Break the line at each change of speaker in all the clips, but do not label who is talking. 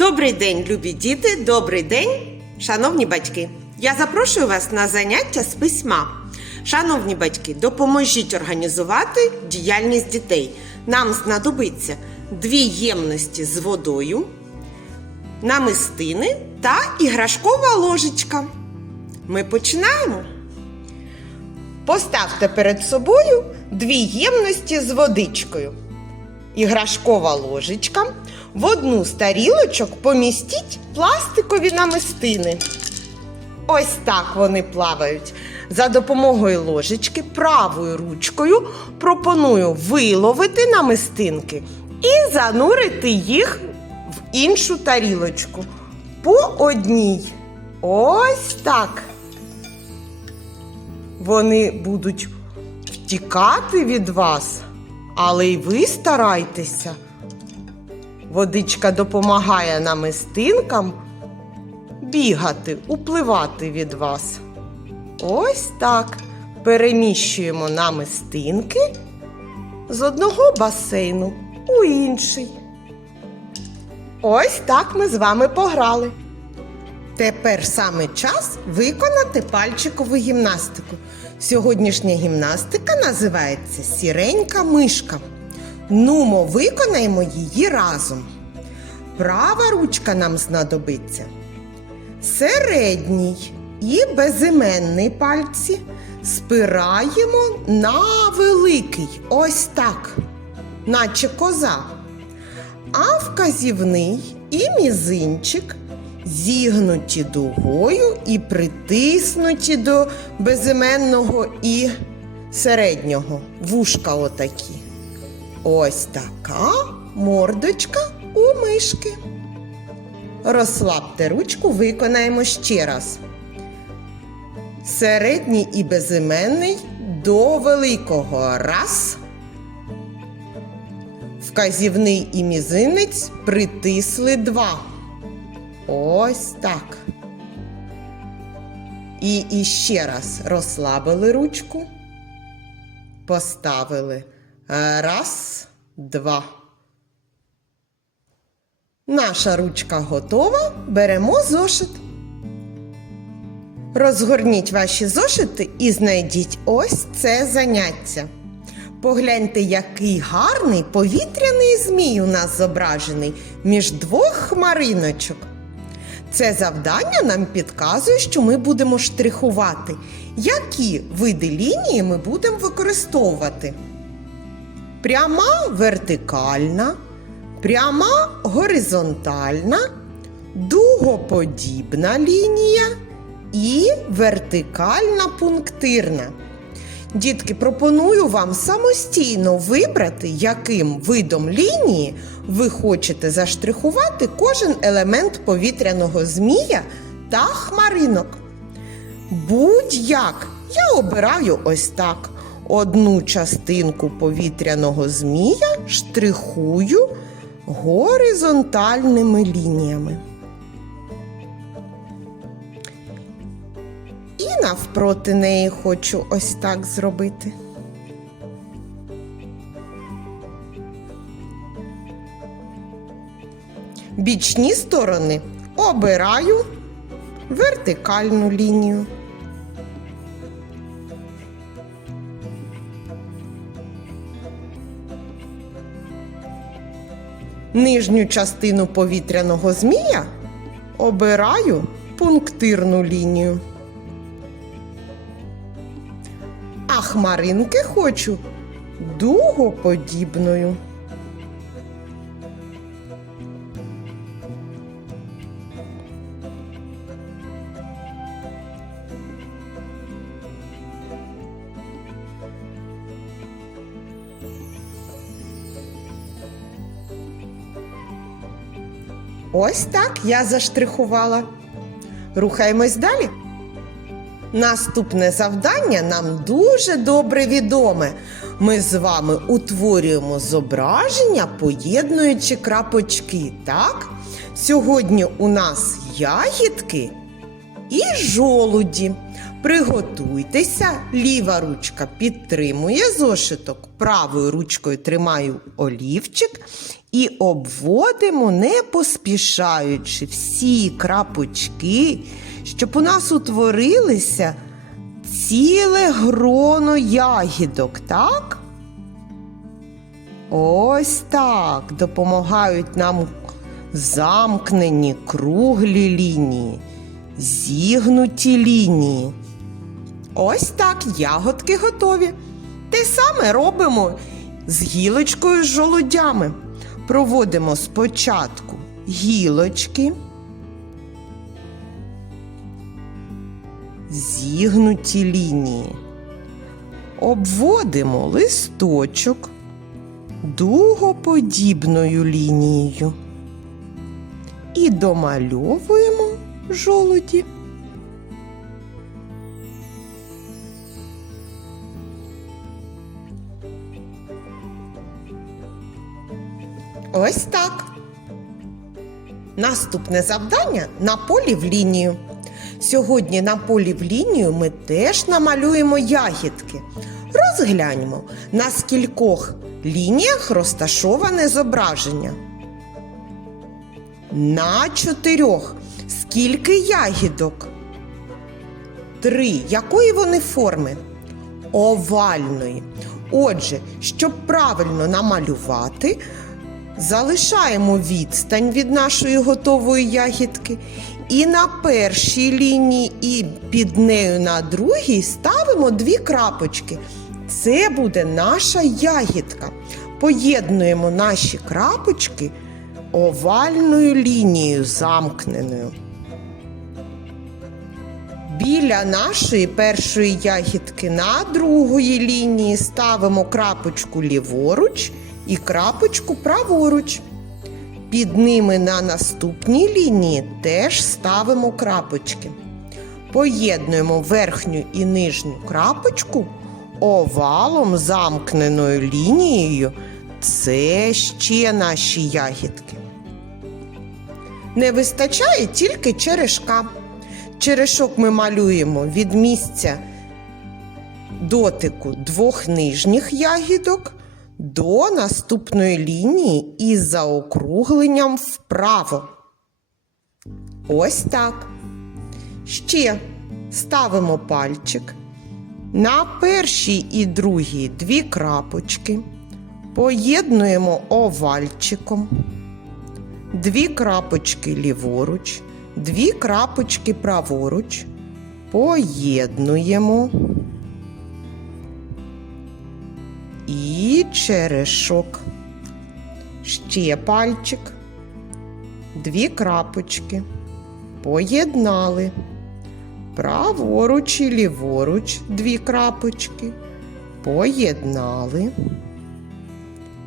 Добрий день, любі діти! Добрий день, шановні батьки! Я запрошую вас на заняття з письма. Шановні батьки, допоможіть організувати діяльність дітей. Нам знадобиться дві ємності з водою, намистини та іграшкова ложечка. Ми починаємо. Поставте перед собою дві ємності з водичкою. Іграшкова ложечка. В одну з тарілочок помістіть пластикові намистини. Ось так вони плавають. За допомогою ложечки правою ручкою пропоную виловити намистинки і занурити їх в іншу тарілочку. По одній. Ось так. Вони будуть втікати від вас, але й ви старайтеся. Водичка допомагає намистинкам бігати,упливати від вас. Ось так. Переміщуємо намистинки з одного басейну у інший. Ось так ми з вами пограли. Тепер саме час виконати пальчикову гімнастику. Сьогоднішня гімнастика називається Сіренька мишка. Нумо виконаємо її разом. Права ручка нам знадобиться. Середній і безіменний пальці спираємо на великий. Ось так, наче коза. А вказівний і мізинчик зігнуті дугою і притиснуті до безіменного і середнього вушка отакі. Ось така мордочка у мишки. Розслабте ручку, виконаємо ще раз. Середній і безіменний до великого. Раз. Вказівний і мізинець притисли два. Ось так. І іще раз розслабили ручку. Поставили. Раз, два. Наша ручка готова. Беремо зошит. Розгорніть ваші зошити і знайдіть ось це заняття. Погляньте, який гарний повітряний змій у нас зображений між двох хмариночок. Це завдання нам підказує, що ми будемо штрихувати, які види лінії ми будемо використовувати. Пряма вертикальна, пряма горизонтальна, дугоподібна лінія і вертикальна пунктирна. Дітки, пропоную вам самостійно вибрати, яким видом лінії ви хочете заштрихувати кожен елемент повітряного змія та хмаринок. Будь-як я обираю ось так. Одну частинку повітряного змія штрихую горизонтальними лініями. І навпроти неї хочу ось так зробити. Бічні сторони обираю вертикальну лінію. Нижню частину повітряного змія обираю пунктирну лінію. А хмаринки хочу дугоподібною. Ось так я заштрихувала. Рухаємось далі. Наступне завдання нам дуже добре відоме. Ми з вами утворюємо зображення, поєднуючи крапочки. Так? Сьогодні у нас ягідки і жолуді. Приготуйтеся, ліва ручка підтримує зошиток, правою ручкою тримаю олівчик і обводимо, не поспішаючи всі крапочки, щоб у нас утворилися ціле гроно ягідок, так? Ось так допомагають нам замкнені круглі лінії, зігнуті лінії. Ось так ягодки готові. Те саме робимо з гілочкою з жолудями. Проводимо спочатку гілочки, зігнуті лінії. Обводимо листочок дугоподібною лінією і домальовуємо жолуді. Ось так. Наступне завдання на полі в лінію. Сьогодні на полі в лінію ми теж намалюємо ягідки. Розгляньмо, на скількох лініях розташоване зображення. На чотирьох. Скільки ягідок? Три. Якої вони форми? Овальної. Отже, щоб правильно намалювати, залишаємо відстань від нашої готової ягідки. І на першій лінії, і під нею на другій ставимо дві крапочки. Це буде наша ягідка. Поєднуємо наші крапочки овальною лінією замкненою. Біля нашої першої ягідки на другої лінії ставимо крапочку ліворуч і крапочку праворуч. Під ними на наступній лінії теж ставимо крапочки. Поєднуємо верхню і нижню крапочку овалом замкненою лінією. Це ще наші ягідки. Не вистачає тільки черешка. Черешок ми малюємо від місця дотику двох нижніх ягідок до наступної лінії із заокругленням вправо. Ось так. Ще ставимо пальчик. На першій і другій дві крапочки. Поєднуємо овальчиком. Дві крапочки ліворуч, дві крапочки праворуч. Поєднуємо. І черешок. Ще пальчик. Дві крапочки. Поєднали. Праворуч і ліворуч дві крапочки. Поєднали.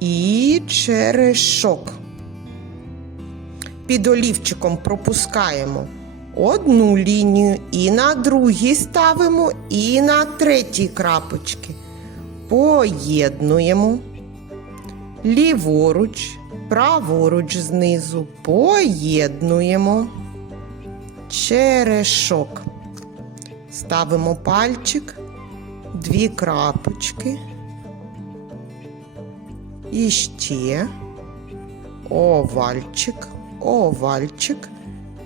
І черешок. Під олівчиком пропускаємо одну лінію і на другій ставимо, і на третій крапочки. Поєднуємо ліворуч, праворуч знизу. Поєднуємо черешок. Ставимо пальчик, дві крапочки. І ще овальчик, овальчик,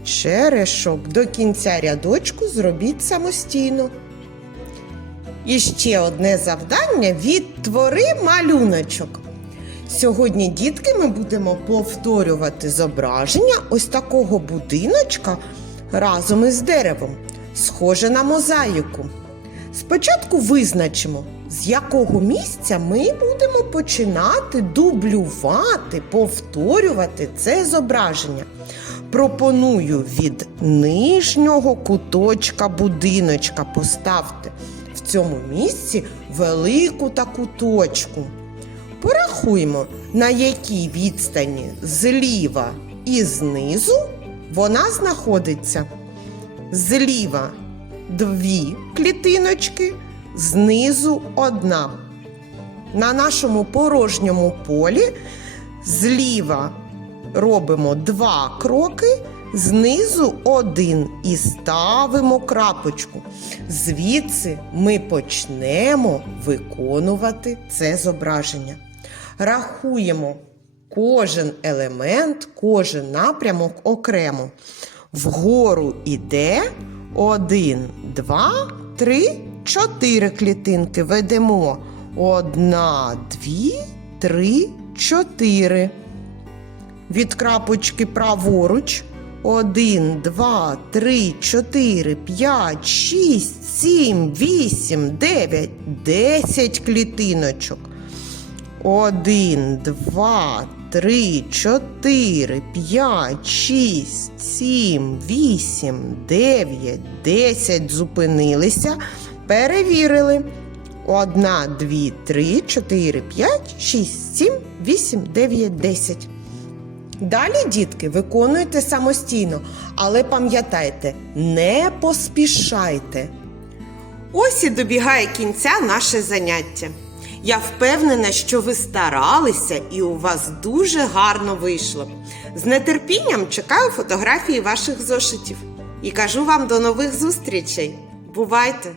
черешок. До кінця рядочку зробіть самостійно. І ще одне завдання відтвори малюночок. Сьогодні, дітки, ми будемо повторювати зображення ось такого будиночка разом із деревом, схоже на мозаїку. Спочатку визначимо, з якого місця ми будемо починати дублювати, повторювати це зображення. Пропоную від нижнього куточка будиночка поставте цьому місці велику таку точку. Порахуємо, на якій відстані зліва і знизу вона знаходиться. Зліва дві клітиночки, знизу одна. На нашому порожньому полі зліва робимо два кроки, знизу один і ставимо крапочку. Звідси ми почнемо виконувати це зображення. Рахуємо кожен елемент, кожен напрямок окремо. Вгору іде один, два, три, чотири клітинки. Ведемо одна, дві, три, чотири. Від крапочки праворуч. Один, два, три, чотири, п'ять, шість, сім, вісім, дев'ять, десять клітиночок. Один, два, три, чотири, п'ять, шість, сім, вісім, дев'ять, десять. Зупинилися. Перевірили. Одна, дві, три, чотири, п'ять, шість, сім, вісім, дев'ять, десять. Далі, дітки, виконуйте самостійно, але пам'ятайте, не поспішайте. Ось і добігає кінця наше заняття. Я впевнена, що ви старалися і у вас дуже гарно вийшло. З нетерпінням чекаю фотографії ваших зошитів і кажу вам до нових зустрічей. Бувайте!